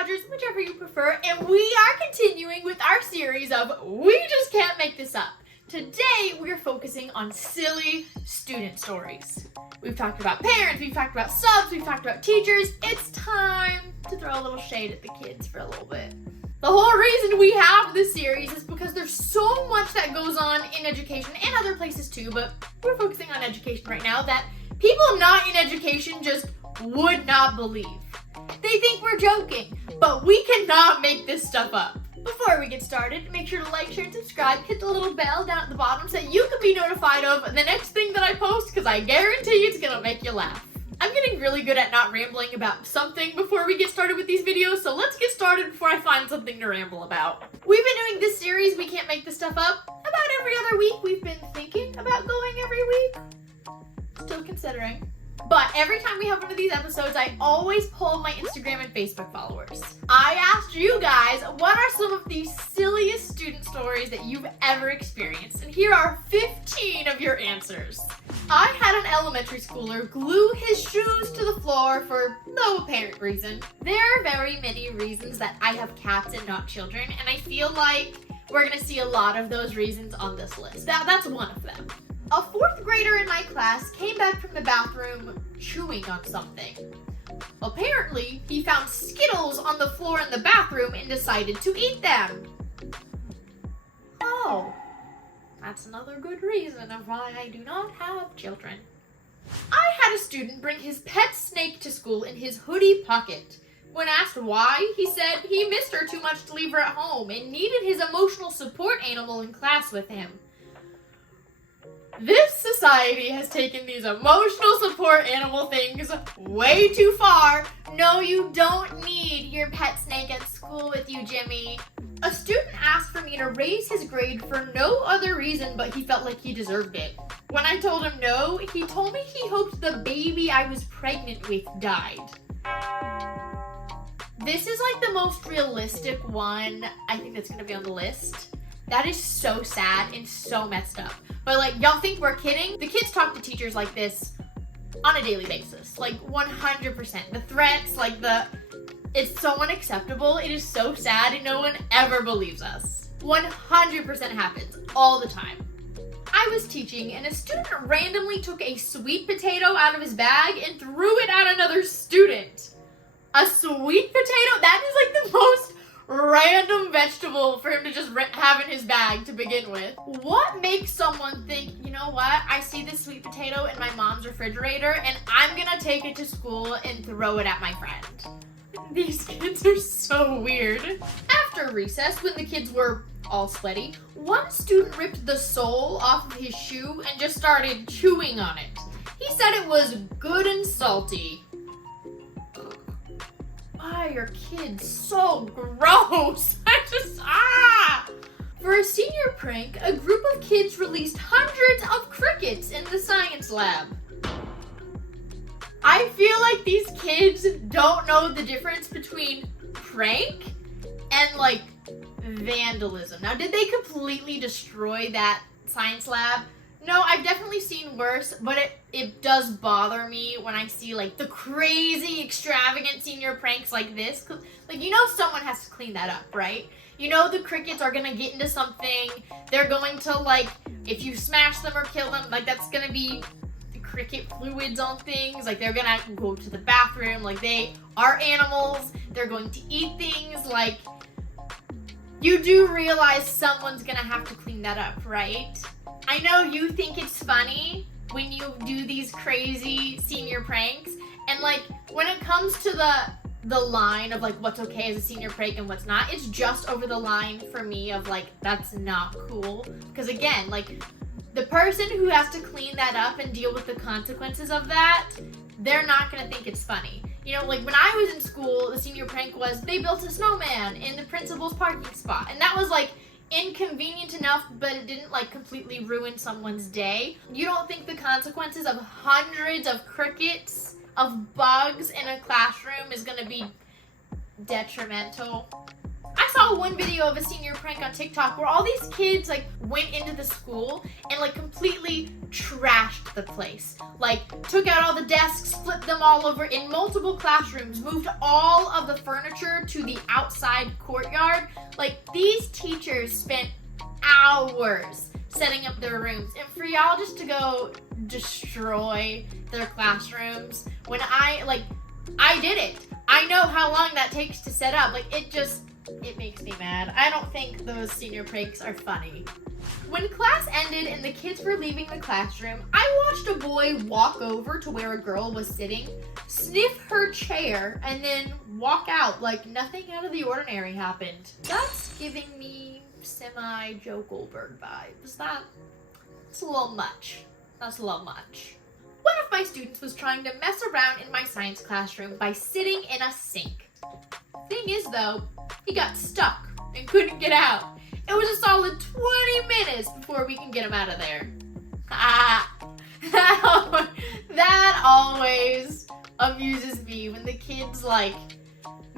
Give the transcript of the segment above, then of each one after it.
Rogers, whichever you prefer, and we are continuing with our series of We Just Can't Make This Up. Today, we're focusing on silly student stories. We've talked about parents, we've talked about subs, we've talked about teachers. It's time to throw a little shade at the kids for a little bit. The whole reason we have this series is because there's so much that goes on in education and other places too, but we're focusing on education right now that people not in education just would not believe. They think we're joking, but we cannot make this stuff up. Before we get started, make sure to like, share, and subscribe. Hit the little bell down at the bottom so that you can be notified of the next thing that I post, because I guarantee it's gonna make you laugh. I'm getting really good at not rambling about something before we get started with these videos, so let's get started before I find something to ramble about. We've been doing this series, We Can't Make This Stuff Up, about every other week. We've been thinking about going every week. Still considering. But every time we have one of these episodes, I always poll my Instagram and Facebook followers. I asked you guys, what are some of the silliest student stories that you've ever experienced? And here are 15 of your answers. I had an elementary schooler glue his shoes to the floor for no apparent reason. There are very many reasons that I have cats and not children, and I feel like we're gonna see a lot of those reasons on this list. That's one of them. A fourth grader in my class came back from the bathroom chewing on something. Apparently, he found Skittles on the floor in the bathroom and decided to eat them. Oh, that's another good reason of why I do not have children. I had a student bring his pet snake to school in his hoodie pocket. When asked why, he said he missed her too much to leave her at home and needed his emotional support animal in class with him. This society has taken these emotional support animal things way too far. No, you don't need your pet snake at school with you, Jimmy. A student asked for me to raise his grade for no other reason but he felt like he deserved it. When I told him no, he told me he hoped the baby I was pregnant with died. This is like the most realistic one I think that's gonna be on the list. That is so sad and so messed up. But like, y'all think we're kidding? The kids talk to teachers like this on a daily basis. Like 100%. The threats, it's so unacceptable. It is so sad and no one ever believes us. 100% happens all the time. I was teaching and a student randomly took a sweet potato out of his bag and threw it at another student. A sweet potato? That is like the most random vegetable for him to just have in his bag to begin with. What makes someone think, you know what, I see this sweet potato in my mom's refrigerator and I'm gonna take it to school and throw it at my friend? These kids are so weird. After recess, when the kids were all sweaty, one student ripped the sole off of his shoe and just started chewing on it. He said it was good and salty. Why are kids so gross? For a senior prank, a group of kids released hundreds of crickets in the science lab. I feel like these kids don't know the difference between prank and like vandalism. Now, did they completely destroy that science lab? No, I've definitely seen worse, but it does bother me when I see like the crazy extravagant senior pranks like this. Like, you know someone has to clean that up, right? You know the crickets are gonna get into something. They're going to like, if you smash them or kill them, like that's gonna be cricket fluids on things. Like they're gonna go to the bathroom. Like they are animals. They're going to eat things. Like you do realize someone's gonna have to clean that up, right? I know you think it's funny when you do these crazy senior pranks, and like when it comes to the line of like what's okay as a senior prank and what's not, it's just over the line for me of like that's not cool. Because again, like the person who has to clean that up and deal with the consequences of that, they're not gonna think it's funny. You know, like when I was in school, the senior prank was they built a snowman in the principal's parking spot, and that was like inconvenient enough, but it didn't like completely ruin someone's day. You don't think the consequences of hundreds of crickets, of bugs in a classroom is gonna be detrimental? I saw saw one video of a senior prank on TikTok where all these kids like went into the school and like completely trashed the place. Like took out all the desks, flipped them all over in multiple classrooms, moved all of the furniture to the outside courtyard. Like these teachers spent hours setting up their rooms, and for y'all just to go destroy their classrooms when I did it. I know how long that takes to set up. Like it makes me mad. I don't think those senior pranks are funny. When class ended and the kids were leaving the classroom, I watched a boy walk over to where a girl was sitting, sniff her chair, and then walk out like nothing out of the ordinary happened. That's giving me semi-Joe Goldberg vibes. That's a little much. That's a little much. One of my students was trying to mess around in my science classroom by sitting in a sink. Thing is though, he got stuck and couldn't get out. It was a solid 20 minutes before we can get him out of there. That always amuses me when the kids like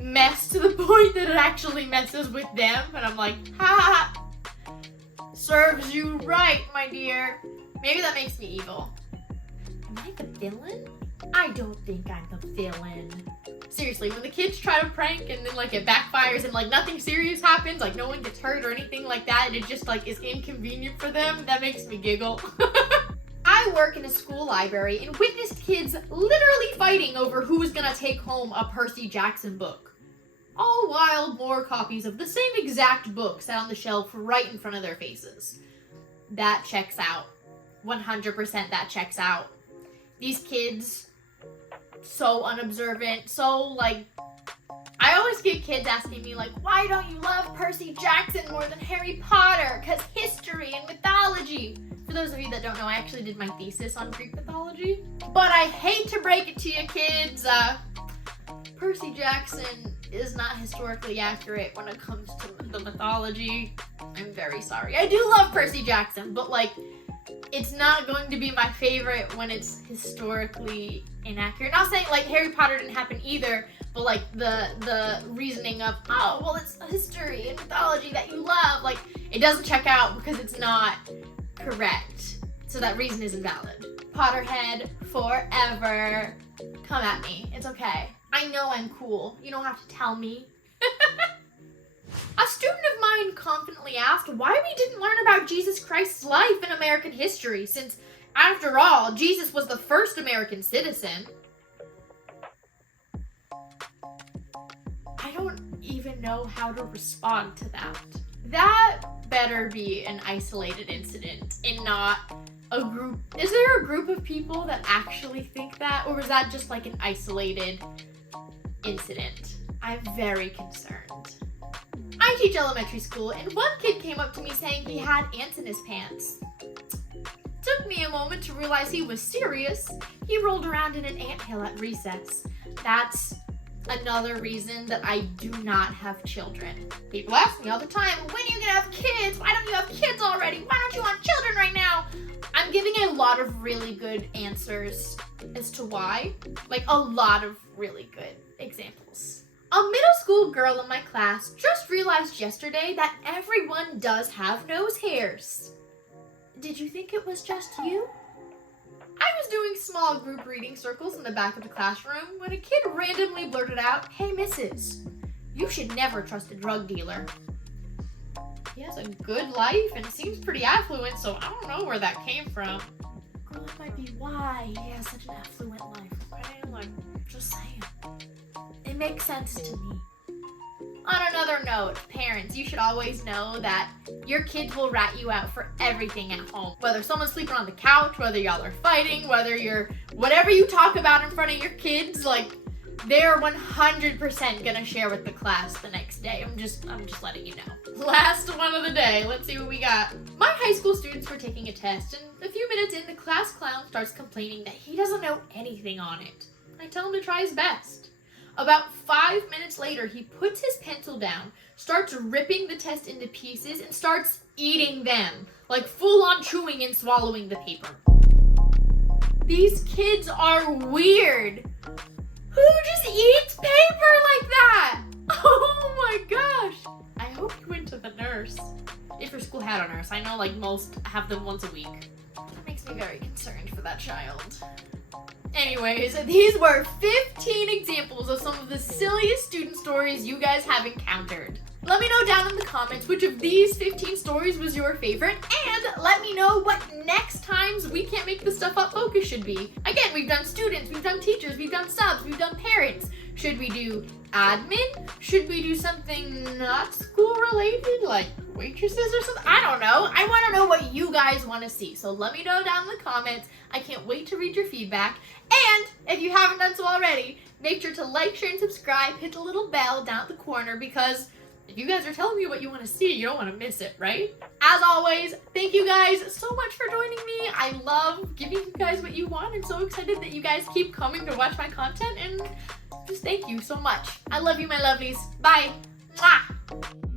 mess to the point that it actually messes with them, and I'm like, serves you right, my dear. Maybe that makes me evil. Am I the villain? I don't think I'm the villain. Seriously, when the kids try to prank and then like it backfires and like nothing serious happens, like no one gets hurt or anything like that, and it just like is inconvenient for them, that makes me giggle. I work in a school library and witnessed kids literally fighting over who was gonna take home a Percy Jackson book. All while more copies of the same exact book sat on the shelf right in front of their faces. That checks out. 100% that checks out. These kids, so unobservant, so like, I always get kids asking me like, why don't you love Percy Jackson more than Harry Potter? Because history and mythology. For those of you that don't know, I actually did my thesis on Greek mythology. But I hate to break it to you kids, Percy Jackson is not historically accurate when it comes to the mythology. I'm very sorry. I do love Percy Jackson, but like, it's not going to be my favorite when it's historically inaccurate. Not saying like Harry Potter didn't happen either, but like the reasoning of, oh, well, it's history and mythology that you love, like it doesn't check out because it's not correct. So that reason is invalid. Potterhead forever. Come at me. It's okay. I know I'm cool. You don't have to tell me. A student of mine confidently asked why we didn't learn about Jesus Christ's life in American history, since, after all, Jesus was the first American citizen. I don't even know how to respond to that. That better be an isolated incident and not a group. Is there a group of people that actually think that, or is that just like an isolated incident? I'm very concerned. I teach elementary school, and one kid came up to me saying he had ants in his pants. Took me a moment to realize he was serious. He rolled around in an anthill at recess. That's another reason that I do not have children. People ask me all the time, when are you gonna have kids? Why don't you have kids already? Why don't you want children right now? I'm giving a lot of really good answers as to why. Like a lot of really good examples. A middle school girl in my class just realized yesterday that everyone does have nose hairs. Did you think it was just you? I was doing small group reading circles in the back of the classroom when a kid randomly blurted out, "Hey, missus, you should never trust a drug dealer." He has a good life and seems pretty affluent, so I don't know where that came from. Girl, it might be why he has such an affluent life, okay? Like, just saying. It makes sense to me. On another note, parents, you should always know that your kids will rat you out for everything at home. Whether someone's sleeping on the couch, whether y'all are fighting, whatever you talk about in front of your kids, like, they're 100% gonna share with the class the next day. I'm just letting you know. Last one of the day, let's see what we got. My high school students were taking a test, and a few minutes in, the class clown starts complaining that he doesn't know anything on it. I tell him to try his best. About 5 minutes later, he puts his pencil down, starts ripping the test into pieces, and starts eating them. Like full-on chewing and swallowing the paper. These kids are weird. Who just eats paper like that? Oh my gosh. I hope nurse. If your school had a nurse. I know like most have them once a week. That makes me very concerned for that child. Anyways, these were 15 examples of some of the silliest student stories you guys have encountered. Let me know down in the comments which of these 15 stories was your favorite, and let me know what next time's We Can't Make This Stuff Up focus should be. Again, we've done students, we've done teachers, we've done subs, we've done parents. Should we do admin? Should we do something not school related, like waitresses or something? I don't know. I want to know what you guys want to see. So let me know down in the comments. I can't wait to read your feedback. And if you haven't done so already, make sure to like, share, and subscribe. Hit the little bell down at the corner because if you guys are telling me what you want to see, you don't want to miss it, right? As always, thank you guys so much for joining me. I love giving you guys what you want. I'm so excited that you guys keep coming to watch my content, and just thank you so much. I love you, my lovelies. Bye. Mwah.